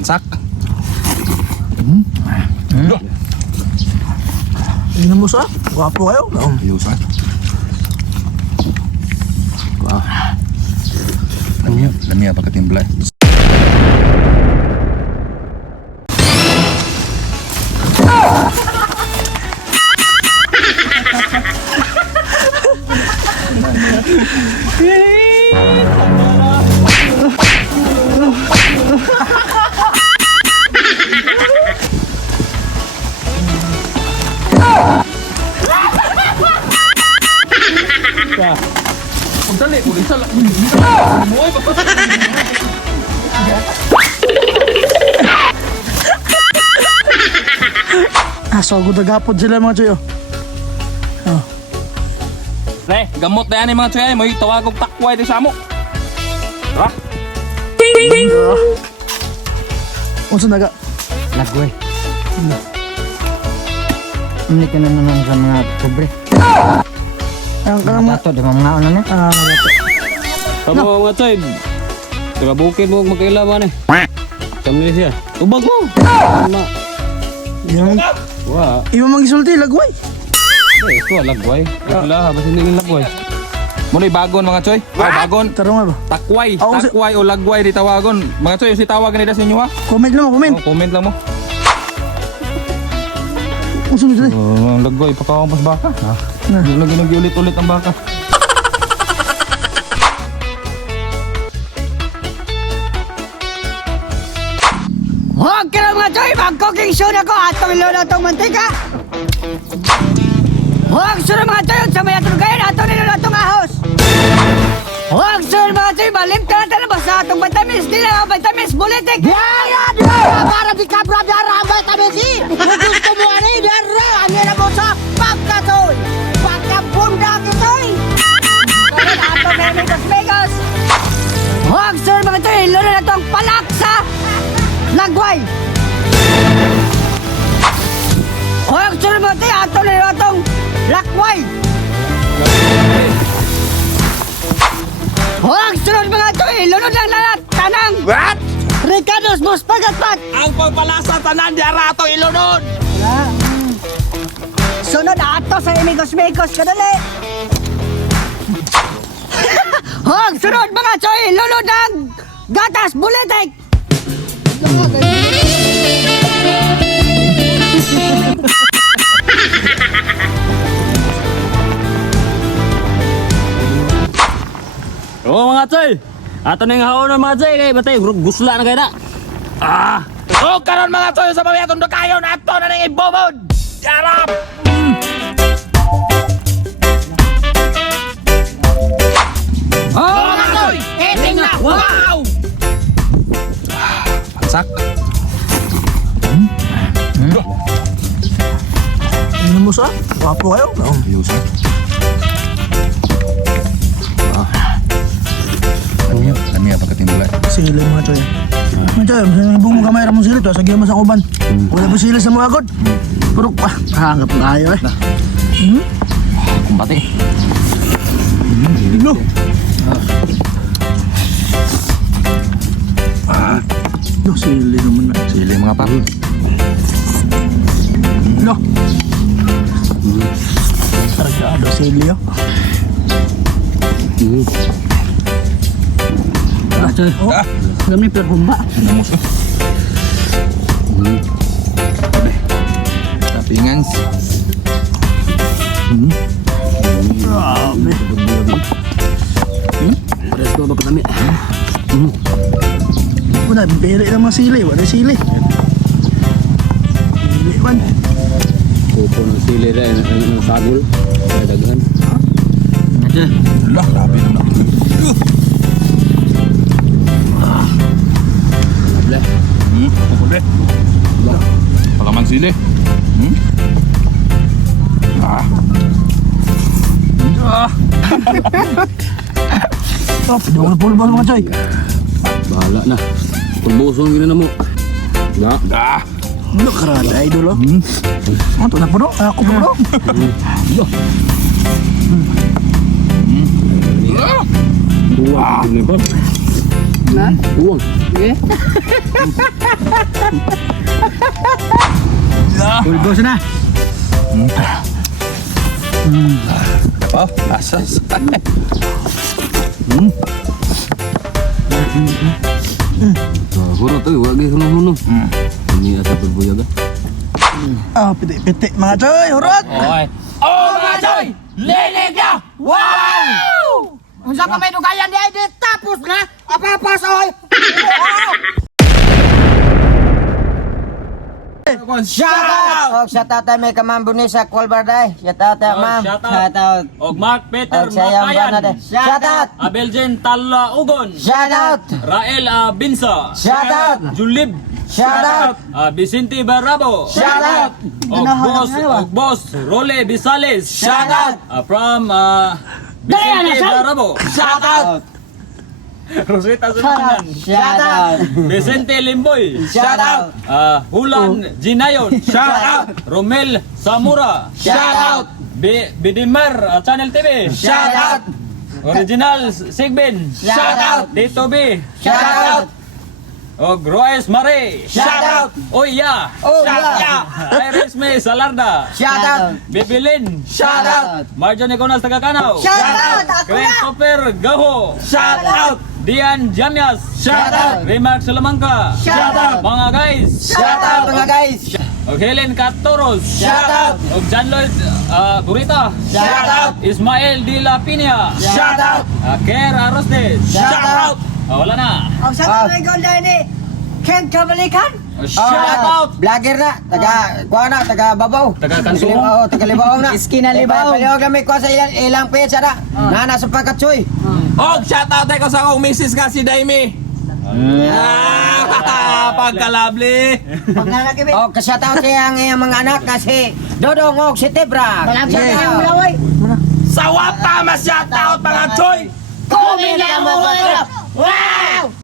Pansak. Tingnan mo sa, gwapo kayo. Ayusan. Lamia pagkatimbla. Dali, ulit sa lang. Muoy ba? So good agapod sila mga choy. Pre, gamot na yan mga choy. May tawagog takway din sa mo. Tara. Unsa naga? Lagway. Hindi ka na naman sa mga pobre. Ang kanang mga... Bato, di mo mga ano na? Bato. Kamu mga choy. Taga bukid mo magkailaman eh. Sa Malaysia. Tubag mo. Tama. Wah. Iba mag-isulti, lagway. Eh, ito lagway. Wala, basta hindi lagway. Muna bagon mga choy. Ay, bagon. Tarong nga ba? Takway. Oo, Takway o lagway di tawagon. Mga choy, si tawagan nila sa inyo ha. Comment lang mo, comment. Oh, comment lang mo. Unsa mo dito? Oh, lagway, pakawang baka. Ha? Lagi nag-ulit-ulit ang baka. Huwag ka na mga choy! Mag-cooking show na ko at tumilo na itong mantika! Huwag sunod mga choy! Sa may atong gayon at tumilo na itong ahos! Huwag sunod mga choy! Malim ka natin na basta itong vitamins! Di na vitamins! Bulitik! Yan! Para di ka bra dara ang vitamin C. Kung gusto mo ano dara ang yan mo sa pagkatoy. Pagkabunda kitoy. Ato Megos Megos! Huwag sunod mga choy! Ilo na itong palaksa! Lagway! Huwag sunod mga choy! Ato na itong lakway! Huwag sunod mga choy! Lunod lang lahat! Tanang! What? Ricardo's Bus Pagatpat! Ang pagpalasa tanan di arato ilunod. Sunod ato sa Amigos Megos! Kadali! Huwag sunod mga choy! Lunod ang gatas bulitik! Oo mga choy. Ato na yung haon ng mga choy. Kaya batay, gusla na kayo na. Ah! O karon mga choy sa pamiyatong dakayon ato na nang ibobod. Yarap. Oh! Mga choy, ending na. Wow. Pansak. Tingnan mo sa, gwapo kayo. Ayusan. Lamia pagkatimbla. Sili mga choy. Mga choy, ibong mo kamay ramong sili to. Sagyan mo sa uban. Wala pa sili sa mga agod. Purok pa. Hangap na kayo eh. Kumbati. No. No, sili naman na. Sili mga pap. No. Kargado sili oh. Choy. Oh, alam ni Pergumba. Namus. Tapingan. Grabe. Pares ko ba kami? Wala, pili ng mga sili. Wala sili. Sili man. Kupo ng sili rin. Ng sagol. Kaya daghan. Choy. Lah, grabe naman. Bleh. Kumpul deh. Palaman sili. Ah. Top, di ako napulbol mga choy. Bahala na. Pagbuson gina na mo. Nga. Ah. Ano karada, idol oh. Ano to na po no? Ako po no? Dua. Ini pa. Uwang. Pulbos na. Oh, asas. Huro to, wagi hunong-hunong. Ini asa berbuyaga. Ah, pitik-pitik mga choy, hurot. Oy. Oh, mga choy! Lilig na! Wow! Unsa ka may dugayan di ay di tapos na. Apa-apa soy. Shout out! Og shout out may kamambo ni sa Colbarday. Shout out ma'am. shout out. Og Mark Peter Og sayang ba na de. Shout out! Abeljen Talla Ugon. Shout out! Rael Binsa. Shout out! Julib. Shout out! Vicente Barrabo. Shout out! Og boss Role Bisales. Shout out! From Vicente Barrabo. Shout out! Rosita Sunan. Shout out! Vicente Limboy. Shout out! Hulan Ginayon. Shout out. Romel Samura. Shout out! Bidimar Channel TV. Shout out! Original Sigbin. Shout out! Dito B. Shout out! Og Royce Mare. Shout out! Oya. Oh yeah! Iris May Salarda. Shout out! Bibilin. Shout out! Marjon Niconas Tagakanaw. Shout out! Ako na! Christopher Gaho. Shout out! Dian Jamias. Shout out! Remark Salamangka. Shout out! Mga guys. Shout out mga guys! Og Helen Catoros. Shout out! Og John Lloyd Burita. Shout out! Ismael De La Piña. Shout out! Ker Arostes. Shout out! Wala na. Ang sa may golda ni Ken Kabalikan. Shout out. Vlogger na, taga kuana, taga Babaw. Taga Kansumo. Oo, taga Libaw na. Iskina Libaw. Palihog na may kuha sa ilang pizza na. Nana sa pagkatsoy. Og shoutout ko sa akong misis nga si Daimi. Pagkalabli. Panganakibit. O, kasyataw siya ang iyang mga anak na si Dodong og si Tebra. Walang sa kanyang mulaway. Sa wapa ma shoutout mga choy. Kumina mo! Wow!